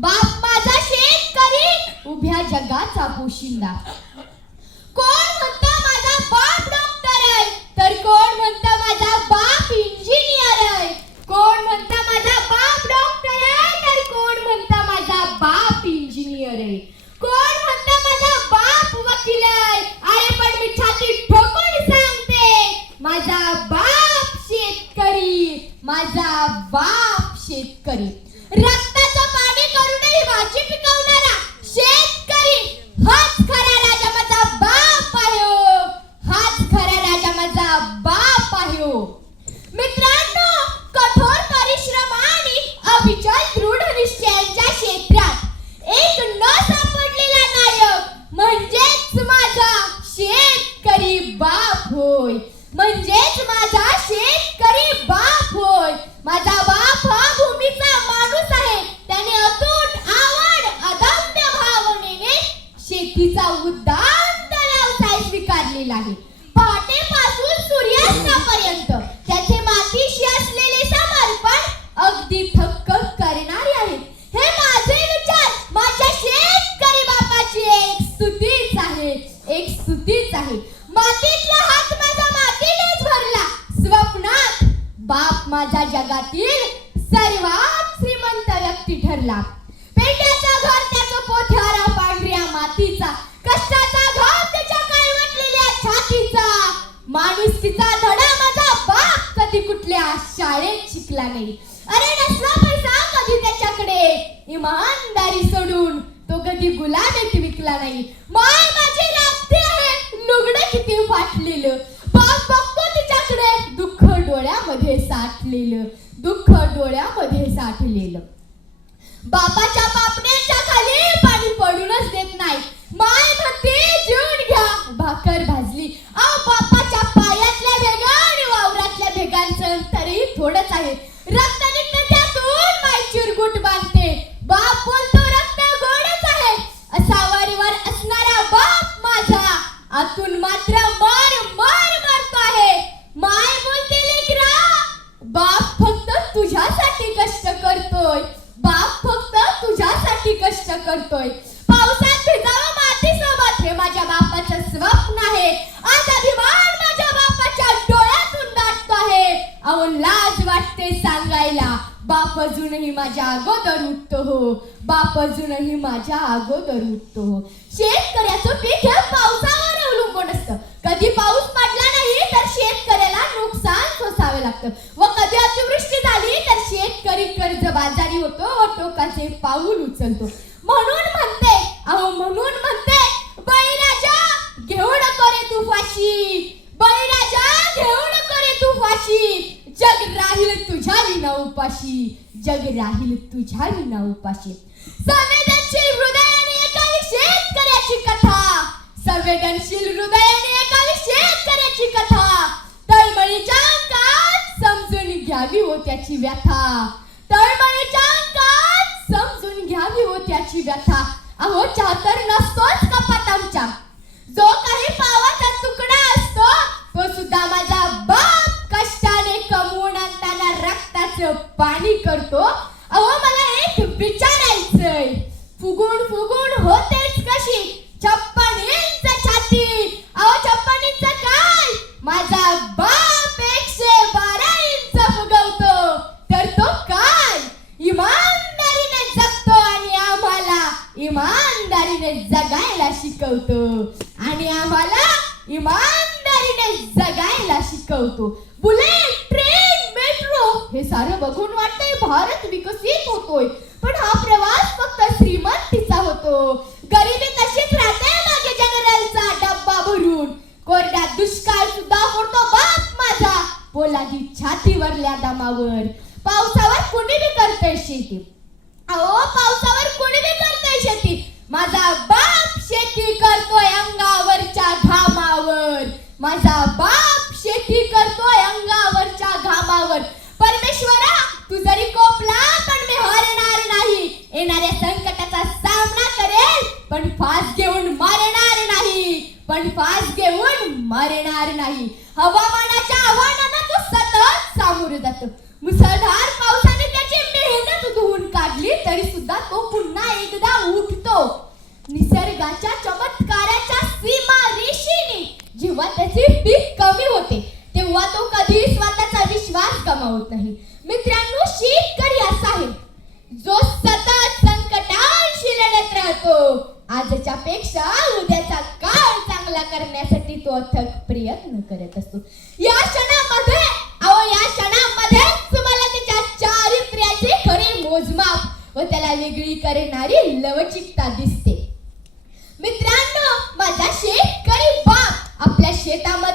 बाप माझा शेतकरी उभ्या जगाचा पोशिंदा. कोण म्हणतं माझा बाप डॉक्टर आहे तर कोण म्हणतं माझा बाप इंजिनियर आहे. कोण म्हणतं माझा बाप डॉक्टर आहे तर कोण म्हणतं माझा बाप इंजिनियर आहे. कोण म्हणतं माझा बाप वकील आहे अरे पण मी छाती ठोकून सांगते माझा बाप शेतकरी माझा बाप शेतकरी. रक्त पाणी करूनही भाजी पिकवणारा शेतकरी हाच खरा राजा माझा बाप आहे हो. हाच खरा राजा माझा बाप आहे हो. मित्रांनो कठोर परिश्रम आणि अविचल दृढ निश्चयांच्या क्षेत्रात एक न सापडलेला नायक म्हणजेच माझा शेतकरी बाप होय म्हणजेच माझा शेतकरी बाप होय. माझा बाप हा भूमीचा माणूस आहे. त्याने अतूट आवड अदम्य भावनेने शेतीचा उद्दांत व्यवसाय स्वीकारलेला आहे. पहाटेपासून सूर्यास्तापर्यंत त्याचे मातीशी असलेले समर्पण अगदी थक करणारे आहेत हे माझे विचार माझ्या शेतकरी बापाची एक स्तुतीच आहे एक स्तुतीच आहे मातीतला हात माझा मातीनेच भरला स्वप्नात बाप माझा जगातील सर्वात श्रीमंत व्यक्ती ठरला. पेंड्याचा घर त्याचा पोथ्यारा पांढऱ्या मातीचा कष्टाचा घात त्याच्या काळवटलेल्या छातीचा. माणुसकीचा धडा माझा बाप कधी कुठल्या शाळेत शिकला नाही. अरे नसला पैसा कधी त्याच्याकडे? इमानदारी सोडून तो कधी गुलाबेत विकला नाही. माय माझे राबते आहे. लुगडं किती फाटलेलं. बाप बघतो डोळ्यामध्ये साठलेलं दुःख डोळ्यामध्ये साठलेलं. बापाच्या पापण्याच्या खाली पाणी पडूनच देत नाही. माय म्हणते जेवण घ्या. भाकर भाजली. अहो बापाच्या पायातल्या भेगा आणि वावरातल्या भेगांचं अंतरही थोडंच आहे. रक्त निघतं त्यातून माय चिरगुट बांधते. बाप बोलतो रक्त गोडच आहे. असा वारीवर असणारा बाप माझा. आतून मात्र अजूनही माझ्या अगोदर उठतो हो. बाप अजूनही माझ्या अगोदर उठतो हो. शेतकऱ्याचं पीक हे पावसावर अवलंबून असतं. कधी पाऊस पडला नाही तर शेतकऱ्याला नुकसान सोसावे लागतं. व कधी अतिवृष्टी झाली तर शेतकरी कर्ज बाजारी होतो व टोकाचे पाऊल उचलतो. म्हणून म्हणते अहो म्हणून म्हणते बळीराजा घेऊ नको रे तू फाशी. बळीराजा घेऊ नको रे तू फाशी. जग राहील तुझ्या विना उपाशी. जग राहील तुझ्या विना उपाशी. संवेदनशील हृदयाने एकावी शेतकऱ्याची कथा. संवेदनशील हृदयाने एकावी शेतकऱ्याची कथा. तळमळीच्या अंकात समजून घ्यावी हो त्याची व्यथा. तळमळीच्या अंकात समजून घ्यावी हो त्याची व्यथा. अहो चातर नसतोच का जगायला शिकवतो. आणि आम्हाला इमानदारीने जगायला शिकवतो. बुलेट ट्रेन मेट्रो हे सारं बघून वाटतंय भारत विकसित होतोय. पण हा प्रवास फक्त श्रीमंतीचा होतो. गरिबी तशीच राहते मागे जनरलचा डब्बा भरून. कोरड्या दुष्काळ सुद्धा होतो बाप माझा. पोलादी छातीवरल्या दमावर. पावसावर कुणी बी करतय शेती? अहो पावसावर कुणी बी करतय शेती? माझा माझा बाप शेती करतोय अंगावरच्या घामावर. परमेश्वरा तू जरी कोपला पण मी हरणार नाही. येणाऱ्या संकटाचा सामना करेल पण फास घेऊन मरणार नाही. पण फास घेऊन मरणार नाही. हवामानाच्या आव्हानांना तू सतत सामोरे जातो. मुसळधार पावसाने त्याची मेहनत धुवून काढली तरी सुद्धा तो पुन्हा एकदा उठतो. बुद्धी कमी होते तेव्हा तो कधीही स्वतःचा विश्वास गमावत नाही. मित्रांनो शेतकरी असा आहे जो सतत संकटांशी लढत राहतो. आजच्या पेक्षा उद्याचा काळ चांगला करण्यासाठी तो अथक प्रयत्न करत असतो. या क्षणामध्ये अहो या क्षणामध्ये तुम्हाला त्याच्या चारित्र्याचे खरे मोजमाप व त्याला वेगळी करणारी लवचिकता दिसते. मित्रांनो माझा शेतकरी बाप आपल्या शेतामध्ये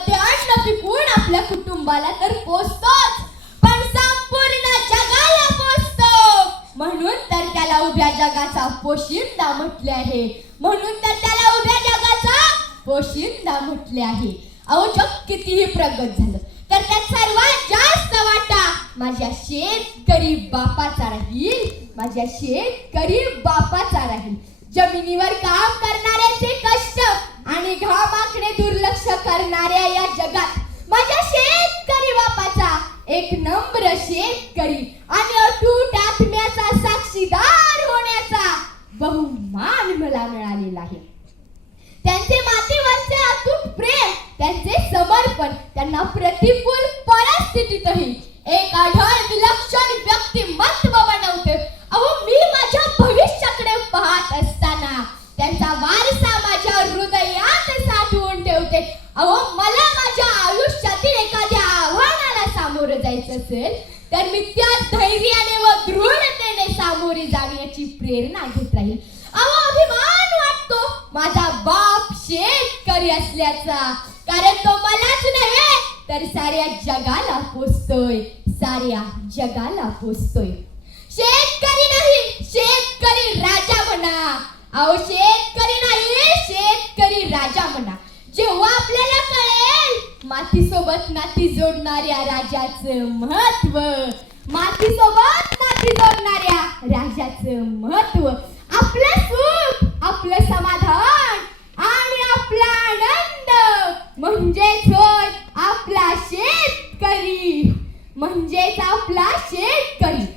कुटुंबाला तर पोचतोच पण संपूर्ण जगाला पोचतो म्हणून तर त्याला उभ्या जगाचा पोशिंदा म्हटले आहे. म्हणून तर त्याला उभ्या जगाचा पोशिंदा म्हटले आहे. अहो जग कितीही प्रगत झालं तर त्यात सर्वात जास्त वाटा माझ्या शेतकरी बापाचा राहील. माझ्या शेतकरी बापाचा राहील. जमिनीवर काम करणाऱ्याचे कष्ट आणि घामाकडे दुर्लक्ष करणाऱ्या या जगात माझ्या शेतकरी बापाचा एक नम्र शेतकरी आणि अटूट आत्म्याचा साक्षीदार होण्याचा बहुमान मला मिळालेला आहे. त्यांचे मातेवरचे अतूट प्रेम त्यांचे समर्पण त्यांना प्रतिकूल परिस्थितीतही एक आढळ विलक्षण व्यक्तिमत्व बनवते. अहो दृढतेने सामोरे जाण्याची प्रेरणा घेत राहील. अहो अभिमान वाटतो माझा बाप शेतकरी असल्याचा. कारण तो मलाच नव्हे तर साऱ्या जगाला पोचतोय साऱ्या जगाला पोचतोय शेतकरी नाही शेतकरी राजा म्हणा. अहो शेतकरी नाही शेतकरी राजा म्हणा. जेव्हा आपल्याला कळेल मातीसोबत नाती जोडणाऱ्या राजाचं महत्त्व. मातीसोबत समाजाचं महत्त्व आपलं सुख आपलं समाधान आणि आपला आनंद. म्हणजेच होय आपला शेतकरी. म्हणजेच आपला शेतकरी.